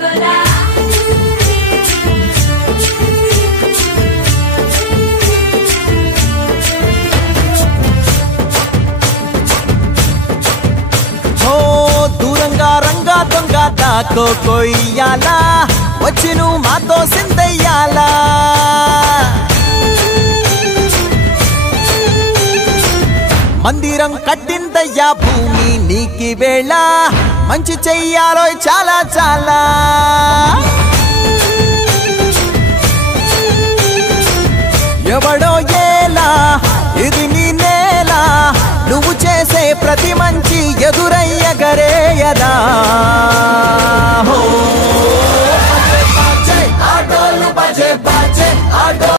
గోలా దూరంగా రంగా దొంగ దాకో కొయ్యాలా వచ్చి నువ్వు మాతో సిందయ్యాలా మందిరం కట్టిందయ్యా భూమి నీకి వేళ మంచి చెయ్యాలో చాలా చాలా ఎవడో ఏలా ఇది నీ నేల నువ్వు చేసే ప్రతి మంచి ఎదురయ్యగరేయదా